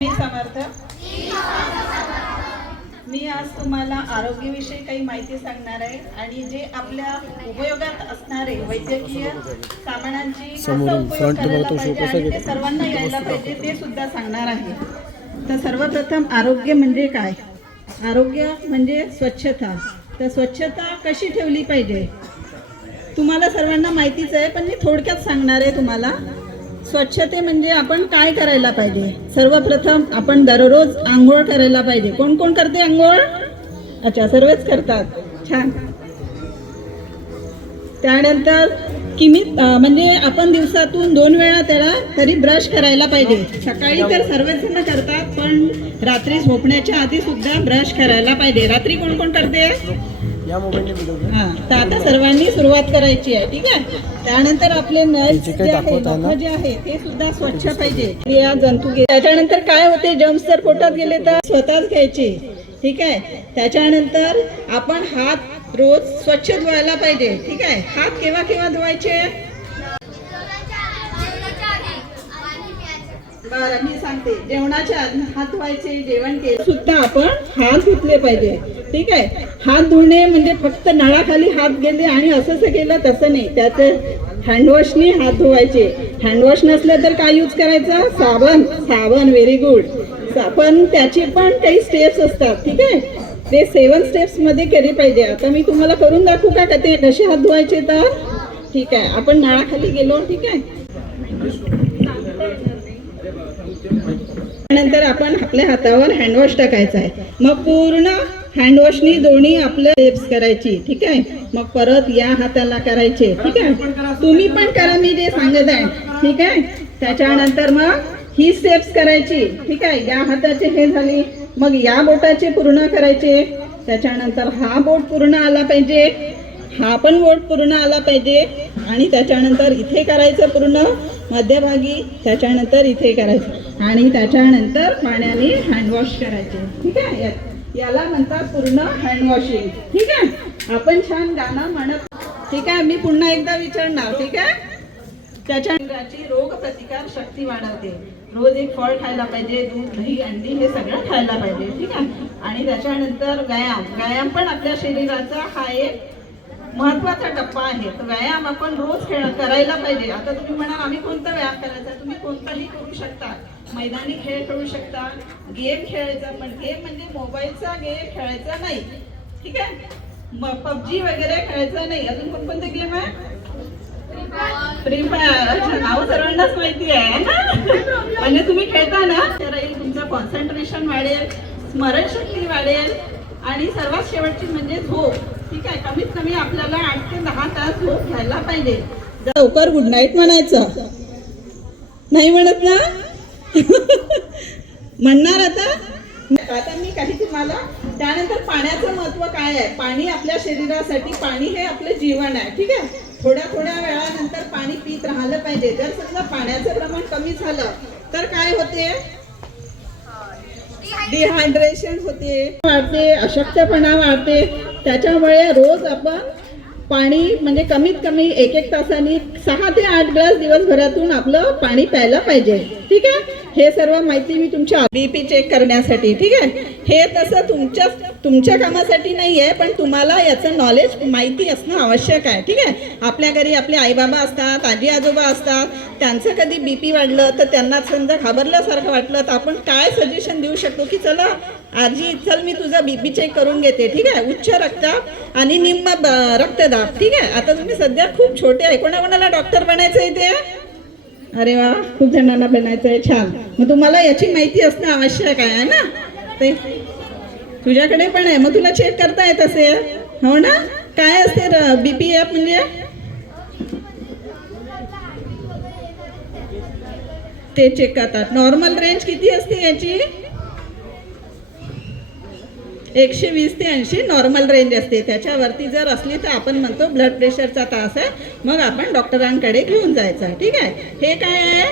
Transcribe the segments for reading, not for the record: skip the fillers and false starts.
मी समर्थ. मी आज तुम्हाला आरोग्याविषयी काही माहिती सांगणार आहे आणि जे आपल्या उपयोगात असणारे वैद्यकीय सामानांची कसा उपयोग करायला पाहिजे आणि ते सर्वांना यायला पाहिजे ते सुद्धा सांगणार आहे. तर सर्वप्रथम आरोग्य म्हणजे काय? आरोग्य म्हणजे स्वच्छता. तर स्वच्छता कशी ठेवली पाहिजे तुम्हाला सर्वांना माहितीच आहे, पण मी थोडक्यात सांगणार आहे तुम्हाला. स्वच्छते म्हणजे आपण काय करायला पाहिजे. सर्वप्रथम आपण दररोज आंघोळ करायला पाहिजे. कोण कोण करते आंघोळ? अच्छा, सर्वच करतात. छान. त्यानंतर म्हणजे आपण दिवसातून 2 वेळा त्याला तरी ब्रश करायला पाहिजे. सकाळी तर सर्वच जण करतात, पण रात्री झोपण्याच्या आधी सुद्धा ब्रश करायला पाहिजे. रात्री कोण कोण करते? तर आता सर्वांनी सुरुवात करायची आहे, ठीक आहे. त्यानंतर आपले नख जे आहे ते सुद्धा स्वच्छ पाहिजे. या जंतू त्याच्यानंतर काय होते, जर्म्स जर पोटात गेले तर स्वतःच घ्यायचे, ठीक आहे. त्याच्यानंतर आपण हात रोज स्वच्छ धुवायला पाहिजे, ठीक आहे. हात केव्हा केव्हा धुवायचे? बरं, मी सांगते. जेवणाच्या आधी हात धुवायचे. जेवण केलं सुद्धा आपण हात धुतले पाहिजे, ठीक आहे. हात धुणे म्हणजे फक्त नळाखाली हात गेले आणि असंच केलं तसं नाही. त्याचे हँडवॉशनी हात धुवायचे. हँडवॉश नसलं तर काय यूज करायचं? साबण. Very good. पण त्याची पण काही स्टेप्स असतात, ठीक आहे. ते 7 स्टेप्स मध्ये केले पाहिजे. आता मी तुम्हाला करून दाखवू का ते कसे हात धुवायचे? तर ठीक आहे, आपण नळाखाली गेलो, ठीक आहे. त्यानंतर आपण आपल्या हातावर हँडवॉश टाकायचा आहे. मग पूर्ण हँडवॉशनी दोन्ही आपले स्टेप्स करायची, ठीक आहे. मग परत या हाताला करायचे, ठीक आहे. तुम्ही पण करा मी जे सांगत आहे, ठीक आहे. त्याच्यानंतर मग ही स्टेप्स करायची, ठीक आहे. या हाताचे हे झाली, मग या बोटाचे पूर्ण करायचे. त्याच्यानंतर हा बोट पूर्ण आला पाहिजे, हा पण बोट पूर्ण आला पाहिजे आणि त्याच्यानंतर इथे करायचं पूर्ण मध्यभागी. त्याच्यानंतर इथे करायचं आणि त्याच्यानंतर पाण्याने हँडवॉश करायचे, ठीक आहे. याला म्हणतात पूर्ण हँडवॉशिंग, ठीक आहे. आपण छान गाणं म्हणत, ठीक आहे. मी पुन्हा एकदा विचारणार, ठीक आहे. त्याच्या शरीराची रोग प्रतिकार शक्ती वाढवते. रोज एक फळ खायला पाहिजे, दूध, दही, अंडी हे सगळं खायला पाहिजे, ठीक आहे. आणि त्याच्यानंतर व्यायाम पण आपल्या शरीराचा हा एक महत्वाचा टप्पा आहे. तर व्यायाम आपण रोज करायला पाहिजे. आता तुम्ही म्हणाल आम्ही कोणता व्यायाम करायचा? तुम्ही कोणताही करू शकता. मैदानी खेळ खेळू शकता, गेम खेळायचा, पण गेम म्हणजे मोबाईलचा गेम खेळायचा नाही, ठीक आहे. पबजी वगैरे खेळायचा नाही. अजून कोणते गेम आहे? Free fire. नाव सर्वांनाच माहिती आहे ना. म्हणजे तुम्ही खेळता ना, तर तुमचं कॉन्सन्ट्रेशन वाढेल, स्मरणशक्ती वाढेल आणि सर्वात शेवटची म्हणजे झोप, ठीक आहे. कमीत कमी आपल्याला 8 ते 10 तास झोप घ्यायला पाहिजे. लवकर गुड नाईट म्हणायचं नाही, म्हणत ना? म्हणणार आता मी काही तुम्हाला. त्यानंतर पाण्याचं महत्व काय आहे? पाणी आपल्या शरीरासाठी, पाणी हे आपलं जीवन आहे, ठीक आहे. थोड्या वेळानंतर पाणी पीत राहिलं पाहिजे. जर समजा पाण्याचं प्रमाण कमी झालं तर काय होते? डिहायड्रेशन होते, वाढते, अशक्तपणा वाढते. त्याच्यामुळे रोज आपण पाणी म्हणजे कमीत कमी 1-1 तासांनी 6 ते 8 ग्लास दिवसभरातून आपलं पाणी प्यायला पाहिजे, ठीक आहे. हे सर्व माहिती मी तुमच्या BP चेक करण्यासाठी, ठीक आहे. हे तसं तुमच्या कामासाठी नाही आहे, पण तुम्हाला याचं नॉलेज माहिती असणं आवश्यक आहे, ठीक आहे. आपल्या घरी आपले आईबाबा असतात, आजी आजोबा असतात. त्यांचं कधी BP वाढलं तर त्यांना समजा घाबरल्यासारखं वाटलं तर आपण काय सजेशन देऊ शकतो की चला आजी, चल मी तुझा BP चेक करून घेते, ठीक आहे. उच्च रक्तदाब आणि निम्न रक्तदाब, ठीक आहे. आता तुम्ही सध्या खूप छोटे आहे, कोणाकोणाला डॉक्टर बनायचं आहे ते? अरे वा, खूप जणांना बनायचं आहे. छान. मग तुम्हाला याची माहिती असणं आवश्यक आहे ना. ते तुझ्याकडे पण आहे, मग तुला चेक करता येत असेल, हो ना? काय असते BP म्हणजे? ते चेक करतात. नॉर्मल रेंज किती असते याची? 120 ते 80 नॉर्मल रेंज असते. त्याच्यावरती जर असली तर आपण म्हणतो ब्लड प्रेशरचा त्रास आहे, मग आपण डॉक्टरांकडे घेऊन जायचं, ठीक आहे. हे काय आहे?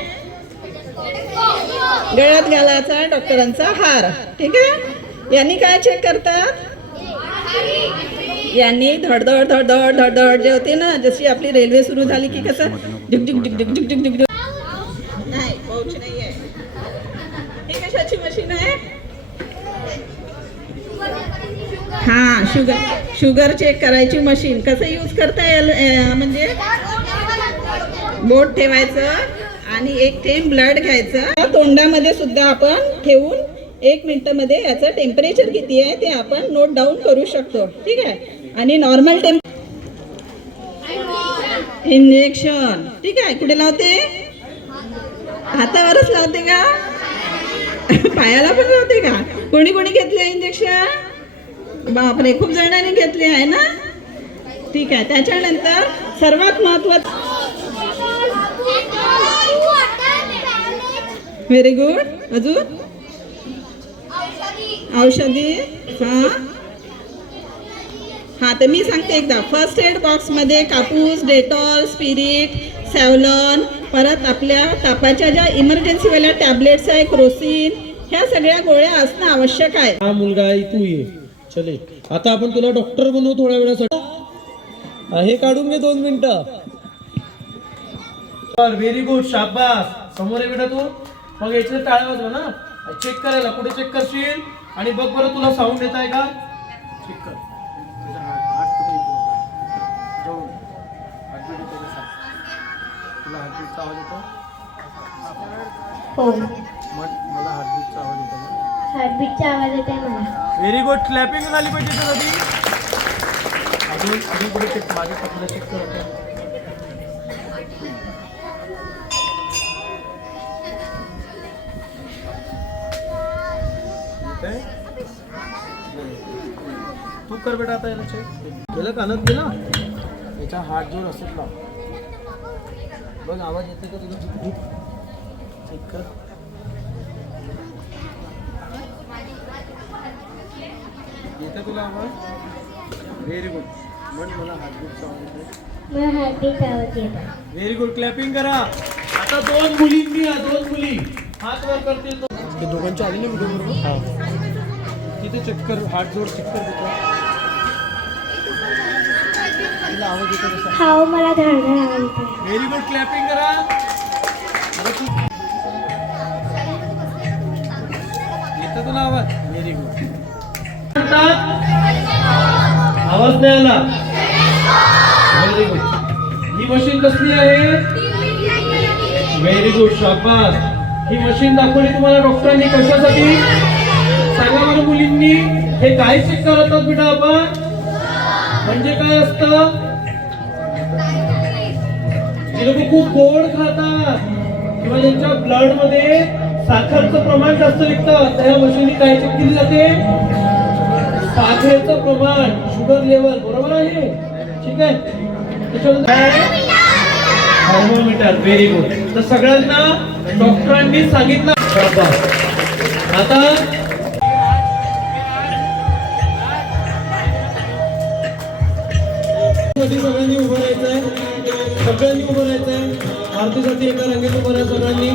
गळ्यात घालायचा डॉक्टरांचा हार, ठीक आहे. यांनी काय चेक करतात? यांनी धडधड जे होते ना, जशी आपली रेल्वे सुरू झाली की कसं झुक झुक झुक झुक झुक झुक झुक. नाही, पाऊच नाही आहे. हे कशाची हा शुगर चेक करायची मशीन कसं यूज करता येईल म्हणजे बोट ठेवायचं आणि एक थेंब ब्लड घ्यायचं तोंडामध्ये सुद्धा आपण ठेवून 1 मिनिटामध्ये याचं टेम्परेचर किती आहे ते आपण नोट डाऊन करू शकतो. ठीक आहे. आणि नॉर्मल इंजेक्शन ठीक आहे. कुठे लावते? हातावरच लावते का? पायाला पण लावते का? कोणी कोणी घेतले इंजेक्शन? बापरे, खूप जणांनी घेतले आहे ना. ठीक आहे. त्याच्यानंतर सर्वात महत्वाचं व्हेरी गुड. अजून औषधी. हा तर मी सांगते एकदा. फर्स्ट एड बॉक्समध्ये कापूस, डेटॉल, स्पिरिट, सॅव्हलॉन, परत आपल्या तापाच्या ज्या इमर्जन्सीवाल्या टॅबलेट्स आहे, क्रोसिन, ह्या सगळ्या गोळ्या असणं आवश्यक आहे. हा मुलगा आहे, तू ये. चले आता आपण तुला डॉक्टर बनवू थोड्या वेळासाठी. हे काढून घे 2 मिनिटं. व्हेरी गुड, शाबास. समोर आहे बेटा तू. मग याचे टाळ्या वाजवा ना. चेक करायला कुठे चेक करशील आणि बघ बरं तुला साऊंड येत आहे का. चेक कर. तुला हार्टबीटचा आवाज येतो? हो, मला हार्टबीटचा आवाज येतो. हार्टबीटचा आवाज येत आहे मला. Very good. क्लॅपिंग झाली पाहिजे त्यासाठी. अजून पुढे चेक. माझ्या पकडा चेक कर. तू कर बेटा आता याला चेक. गेलं कानात गेला. याचा हात जोर असत लाव. बघ आवाज येते का तुला? चेक कर. येते तुला आवाज? Very good. म्हण मला हार्टबीटचा आवाज येतो. मला हार्टबीट आवाज येत आहे. Very good. क्लॅपिंग करा. आता 2 मुलींनी 2 मुली हात वर करतील. ते दोघांच्या आले ना व्हिडिओ बरोबर. हा तिथे चेक कर. हात जोर चेक कर. तिला आवाज येतो कसा? हाव, मला धडधड आवाज येत आहे. Very good. क्लॅपिंग करा. येतो तुला आवाज? Very good. आवाज नाही आला. Very good. ही मशीन कसली आहे? व्हेरी गुड, शाबास. ही मशीन दाखवली तुम्हाला डॉक्टरांनी कशासाठी सांगा बरं मुलींनी. हे काय चेक करतात बेटा आपण? म्हणजे काय असतं? जे लोक खूप गोड खातात किंवा ज्यांच्या ब्लड मध्ये साखरचं प्रमाण जास्त निघतं त्या मशीनने काय चेक केली जाते? साखरेचं प्रमाण, शुगर लेवल. बरोबर आहे. ठीक आहे. त्याच्यानंतर थर्मोमीटर. Very good. तर सगळ्यांना डॉक्टरांनी सांगितलं. आता सगळ्यांनी उभं राहायचंय. सगळ्यांनी उभं राहायचंय. आरतीसाठी एका रंगीत उभं राहा सगळ्यांनी.